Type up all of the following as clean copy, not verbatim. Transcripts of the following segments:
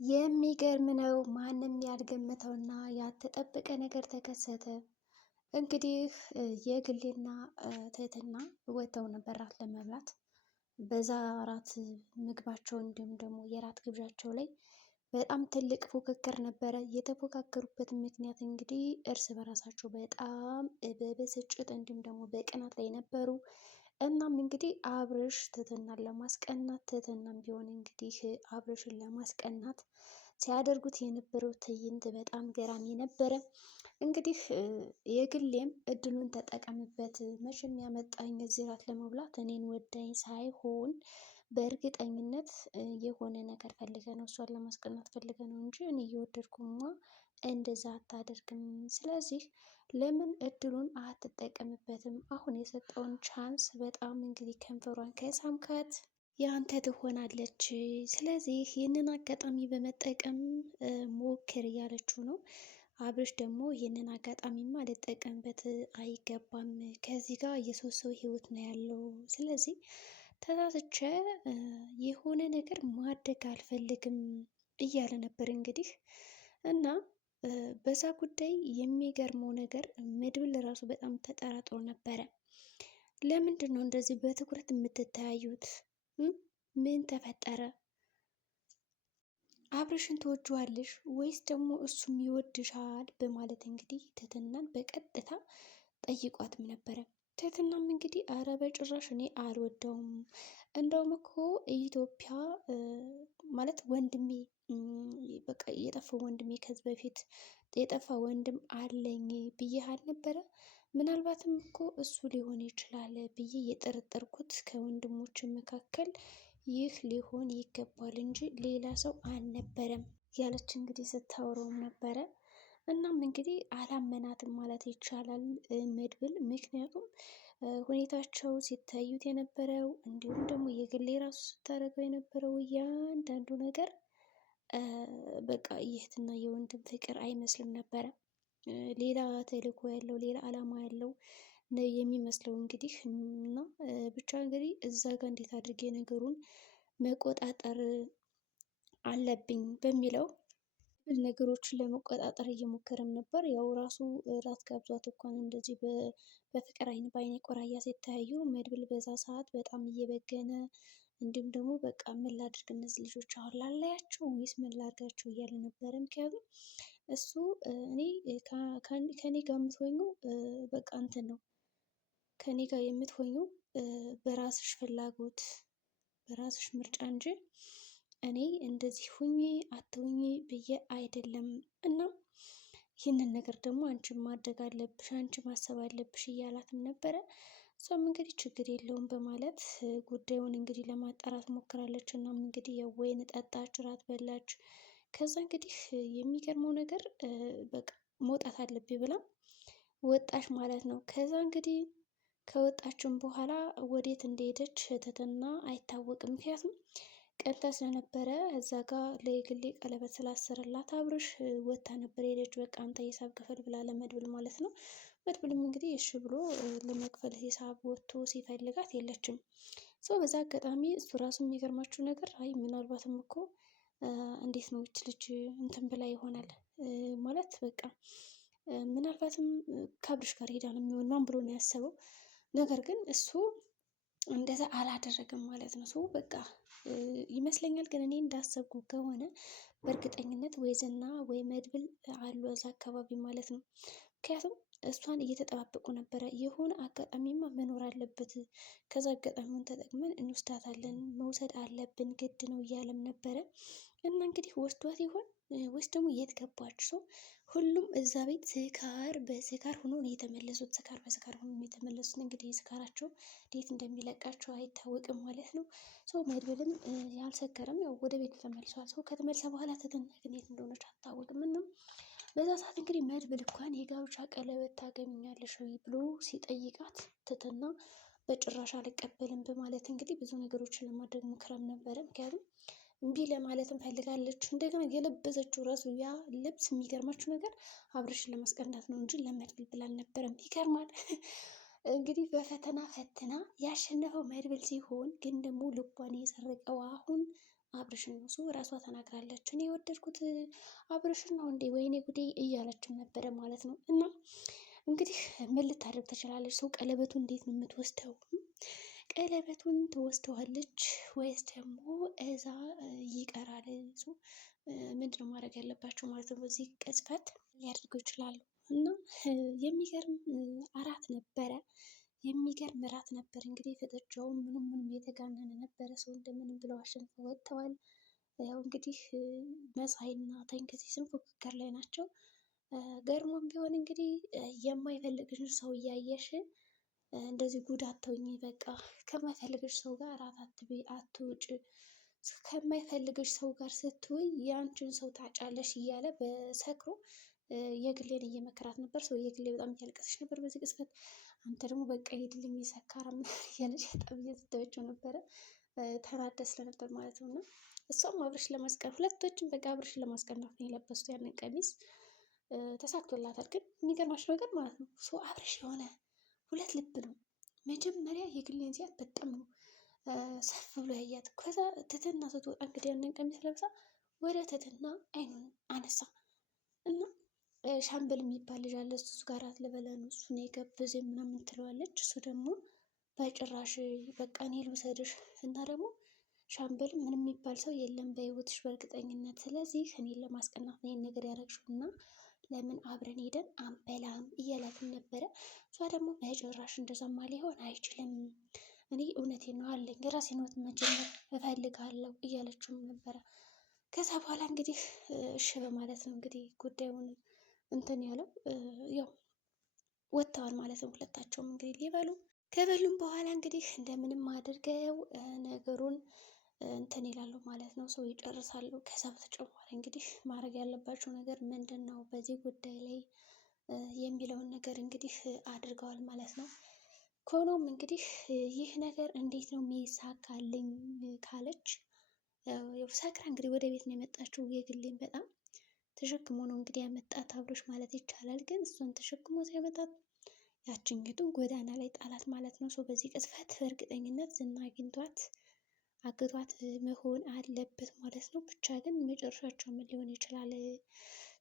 የሚገርም ነው። ማንም ያልገመተውና ያልተጠበቀ ነገር ተከሰተ። እንግዲህ የግሌና ትህትና ወጥተው ነበር እራት ለመብላት። በዛ እራት ምግባቸው እንዲሁም ደግሞ የራት ግብዣቸው ላይ በጣም ትልቅ ፉክክር ነበረ። የተፎካከሩበት ምክንያት እንግዲህ እርስ በራሳቸው በጣም በብስጭት እንዲሁም ደግሞ በቅናት ላይ ነበሩ። እናም እንግዲህ አብርሽ ትህትናን ለማስቀናት ትህትናም ቢሆን እንግዲህ አብርሽን ለማስቀናት ሲያደርጉት የነበረው ትዕይንት በጣም ገራሚ ነበረ። እንግዲህ የግሌም እድሉን ተጠቀምበት፣ መቼም ያመጣኝ እዚህ እራት ለመብላት እኔን ወዳኝ ሳይሆን በእርግጠኝነት የሆነ ነገር ፈልገ ነው፣ እሷን ለማስቀናት ፈልገ ነው እንጂ እኔ እየወደድኩማ እንደዛ አታደርግም። ስለዚህ ለምን እድሉን አትጠቀምበትም? አሁን የሰጠውን ቻንስ በጣም እንግዲህ ከንፈሯን ከሳምካት ያንተ ትሆናለች። ስለዚህ ይህንን አጋጣሚ በመጠቀም ሞክር እያለችው ነው። አብርሽ ደግሞ ይህንን አጋጣሚማ ልጠቀምበት አይገባም፣ ከዚህ ጋር የሶስት ሰው ህይወት ነው ያለው። ስለዚህ ተሳስቼ የሆነ ነገር ማድረግ አልፈልግም እያለ ነበር እንግዲህ እና በዛ ጉዳይ የሚገርመው ነገር መድብል ራሱ በጣም ተጠራጥሮ ነበረ። ለምንድን ነው እንደዚህ በትኩረት የምትተያዩት? ምን ተፈጠረ? አብርሽን ትወጂዋለሽ ወይስ ደግሞ እሱም ይወድሻል? በማለት እንግዲህ ትህትናን በቀጥታ ጠይቋትም ነበረ። ትህትናም እንግዲህ አረ በጭራሽ እኔ አልወደውም፣ እንደውም እኮ ኢትዮጵያ ማለት ወንድሜ በቃ የጠፋው ወንድሜ ከዚህ በፊት የጠፋ ወንድም አለኝ ብዬ አልነበረ? ምናልባትም እኮ እሱ ሊሆን ይችላል ብዬ የጠረጠርኩት ከወንድሞች መካከል ይህ ሊሆን ይገባል እንጂ ሌላ ሰው አልነበረም ያለች እንግዲህ ስታወራውም ነበረ። እናም እንግዲህ አላመናትም ማለት ይቻላል መድብል። ምክንያቱም ሁኔታቸው ሲታዩት የነበረው እንዲሁም ደግሞ የግሌ ራሱ ስታደርገው የነበረው እያንዳንዱ ነገር በቃ የእህትና የወንድም ፍቅር አይመስልም ነበረ። ሌላ ተልዕኮ ያለው ሌላ አላማ ያለው ነው የሚመስለው እንግዲህ። እና ብቻ እንግዲህ እዛ ጋር እንዴት አድርጌ ነገሩን መቆጣጠር አለብኝ በሚለው ነገሮችን ለመቆጣጠር እየሞከረም ነበር። ያው ራሱ ራት ጋብዟት እንኳን እንደዚህ በፍቅር አይን በአይነ ቆራያ ሲተያዩ መድብል በዛ ሰዓት በጣም እየበገነ እንዲሁም ደግሞ በቃ ምን ላድርግ እነዚህ ልጆች አሁን ላለያቸው ወይስ ምን ላድርጋቸው እያለ ነበረ። ምክንያቱም እሱ እኔ ከኔ ጋር የምትሆኘው በቃ እንትን ነው፣ ከኔ ጋር የምትሆኘው በራስሽ ፍላጎት በራስሽ ምርጫ እንጂ እኔ እንደዚህ ሁኚ አትሁኚ ብዬ አይደለም። እና ይህንን ነገር ደግሞ አንቺ ማድረግ አለብሽ፣ አንቺ ማሰብ አለብሽ እያላትም ነበረ። እሷም እንግዲህ ችግር የለውም በማለት ጉዳዩን እንግዲህ ለማጣራት ሞክራለች። እናም እንግዲህ የወይን ጠጣች፣ ራት በላች። ከዛ እንግዲህ የሚገርመው ነገር በቃ መውጣት አለብኝ ብላ ወጣች ማለት ነው። ከዛ እንግዲህ ከወጣችን በኋላ ወዴት እንደሄደች ትህትና አይታወቅም። ምክንያቱም ቀንታ ስለነበረ እዛ ጋር ለግሌ ቀለበት ስላሰረላት አብርሽ ወታ ነበር ሄደች። በቃ አንተ ሂሳብ ክፈል ብላ ለመድብል ማለት ነው። መድብልም እንግዲህ እሺ ብሎ ለመክፈል ሂሳብ ወጥቶ ሲፈልጋት የለችም። ሰው በዛ አጋጣሚ እሱ ራሱ የሚገርማችሁ ነገር አይ ምናልባትም እኮ እንዴት ነው ይች ልጅ እንትን ብላ ይሆናል ማለት በቃ ምናልባትም ከአብርሽ ጋር ሄዳ ነው የሚሆን ምናምን ብሎ ነው ያሰበው። ነገር ግን እሱ እንደዛ አላደረገም ማለት ነው። ሰው በቃ ይመስለኛል። ግን እኔ እንዳሰብኩ ከሆነ በእርግጠኝነት ወይ ዝና ወይ መድብል አሉ እዛ አካባቢ ማለት ነው። ምክንያቱም እሷን እየተጠባበቁ ነበረ። የሆነ አጋጣሚማ መኖር አለበት፣ ከዛ አጋጣሚውን ተጠቅመን እንወስዳታለን፣ መውሰድ አለብን ግድ ነው እያለም ነበረ። እና እንግዲህ ወስዷት ይሆን ወይስ ደግሞ የት ገባች? ሰው ሁሉም እዛ ቤት ስካር በስካር ሆኖ ነው የተመለሱት። ስካር በስካር ሆኖ ነው የተመለሱት። እንግዲህ ስካራቸው እንዴት እንደሚለቃቸው አይታወቅም ማለት ነው። ሰው መድብልም ያልሰከረም ያው ወደ ቤቱ ተመልሷል። ሰው ከተመለሰ በኋላ ትትና ግን የት እንደሆነች አታወቅም። እና በዛ ሰዓት እንግዲህ መድብል እንኳን የጋብቻ ቀለበት ታገቢኛለሽ ወይ ብሎ ሲጠይቃት ትትና በጭራሽ አልቀበልም በማለት እንግዲህ ብዙ ነገሮችን ለማድረግ ሞክራም ነበረ። ምክንያቱም እምቢ ለማለትም ፈልጋለች። እንደገና የለበሰችው ራሱ ያ ልብስ የሚገርማችሁ ነገር አብርሽን ለማስቀናት ነው እንጂ ለመድብል ብላ አልነበረም። ይገርማል። እንግዲህ በፈተና ፈትና ያሸነፈው መድብል ሲሆን ግን ደግሞ ልቧን የሰረቀው አሁን አብርሽን ነው። እሱ ራሷ ተናግራለች። እኔ የወደድኩት አብርሽን ነው እንዴ ወይኔ ጉዴ እያለችም ነበረ ማለት ነው። እና እንግዲህ ምን ልታደርግ ትችላለች? ሰው ቀለበቱ እንዴት ነው የምትወስደው? ቀለበቱን ትወስደዋለች ወይስ ደግሞ እዛ ይቀራል? ሰው ምንድነው ማድረግ ያለባቸው ማለት ነው? በዚህ ቅጽበት ሊያደርጉ ይችላሉ። እና የሚገርም እራት ነበረ። የሚገርም እራት ነበር። እንግዲህ ፍጥጫው ምኑም የተጋነነ ነበረ። ሰው እንደምንም ብለው አሸንፈው ወጥተዋል። ያው እንግዲህ መሳይና ተንከሲስም ፉክክር ላይ ናቸው። ገርሞም ቢሆን እንግዲህ የማይፈልግሽን ሰው እያየሽ እንደዚህ ጉድ አትሁኝ፣ በቃ ከማይፈልግሽ ሰው ጋር እራት አትብይ፣ አትውጭ፣ ከማይፈልግሽ ሰው ጋር ስትውይ የአንቺን ሰው ታጫለሽ እያለ በሰክሮ የግሌን እየመከራት ነበር። ሰው የግሌ በጣም እያለቀሰች ነበር በዚህ ቅጽበት። አንተ ደግሞ በቃ ሄድልኝ የሰካራም እያለች በጣም እየሰደበችው ነበረ፣ ተናዳ ስለነበር ማለት ነው። እና እሷም አብርሽ ለማስቀን ሁለቶችን በቃ አብርሽን ለማስቀናት ነው የለበሱት ያንን ቀሚስ። ተሳክቶላታል። ግን የሚገርማችሁ ነገር ማለት ነው አብርሽ የሆነ ሁለት ልብ ነው። መጀመሪያ የግሌን ሲያት በጣም ነው ሰፍ ብሎ ያያት። ከዛ ትትና ስትወጣ እንግዲህ ያንን ቀሚስ ለብሳ ወደ ትትና አይኑን አነሳ እና ሻምበል የሚባል ልጅ አለ፣ እሱ ጋር አትልበላ ነው እሱ ነው የጋበዘኝ ምናምን ትለዋለች። እሱ ደግሞ በጭራሽ በቃ እኔ ልውሰድሽ እና ደግሞ ሻምበል ምንም የሚባል ሰው የለም በህይወትሽ በእርግጠኝነት፣ ስለዚህ እኔን ለማስቀናት ነው ይህን ነገር ያደረግሽው እና ለምን አብረን ሄደን አንበላም እያላትን ነበረ። እሷ ደግሞ በጭራሽ እንደዛማ ሊሆን አይችልም፣ እኔ እውነቴን ነው አለኝ የራሴን ህይወት መጀመር እፈልጋለሁ እያለችውም ነበረ። ከዛ በኋላ እንግዲህ እሺ በማለት ነው እንግዲህ ጉዳዩን እንትን ያለው ያው ወጥተዋል ማለት ነው። ሁለታቸውም እንግዲህ ሊበሉ ከበሉም በኋላ እንግዲህ እንደምንም አድርገው ነገሩን እንትን ይላሉ ማለት ነው። ሰው ይጨርሳሉ። ከዛ በተጨማሪ እንግዲህ ማድረግ ያለባቸው ነገር ምንድን ነው በዚህ ጉዳይ ላይ የሚለውን ነገር እንግዲህ አድርገዋል ማለት ነው። ሆኖም እንግዲህ ይህ ነገር እንዴት ነው የሚሳካልኝ ካለች ሰክራ እንግዲህ ወደ ቤት ነው የመጣችው። የግሌን በጣም ተሸክሞ ነው እንግዲህ ያመጣት አብርሽ ማለት ይቻላል። ግን እሷን ተሸክሞ ሲያመጣት ያችን ግን ጎዳና ላይ ጣላት ማለት ነው። ሰው በዚህ ቅጽበት በእርግጠኝነት ዝና አግኝቷት አግቷት መሆን አለበት ማለት ነው። ብቻ ግን መጨረሻቸው ምን ሊሆን ይችላል?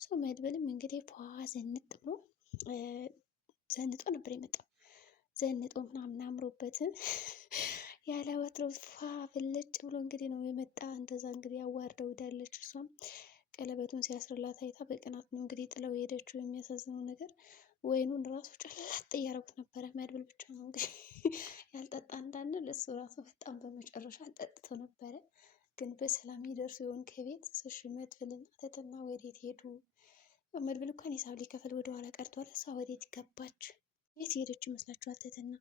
ሰው መድብልም እንግዲህ ዘንጥ ብሎ ዘንጦ ነበር የመጣው። ዘንጦ ምናምን አምሮበት ያለ ወትሮ ብልጭ ብሎ እንግዲህ ነው የመጣ። እንደዛ እንግዲህ አዋርደው ሄዳለች። እሷም ቀለበቱን ሲያስርላት አይታ በቅናት ነው እንግዲህ ጥለው የሄደችው። የሚያሳዝነው ነገር ወይኑን ራሱ ጨለላት እያረጉት ነበረ። መድብል ብቻ ነው እንግዲህ ያልጠጣ እንዳንል እሱ ራሱ በጣም በመጨረሻ ጠጥቶ ነበረ። ግን በሰላም ይደርሱ ይሆን ከቤት? እሺ መድብልና ትትና ወዴት ሄዱ? መድብል እንኳን ሂሳብ ሊከፍል ወደኋላ ቀርቷል። እሷ ወዴት ገባች? የት ሄደች ይመስላችኋል ትትና?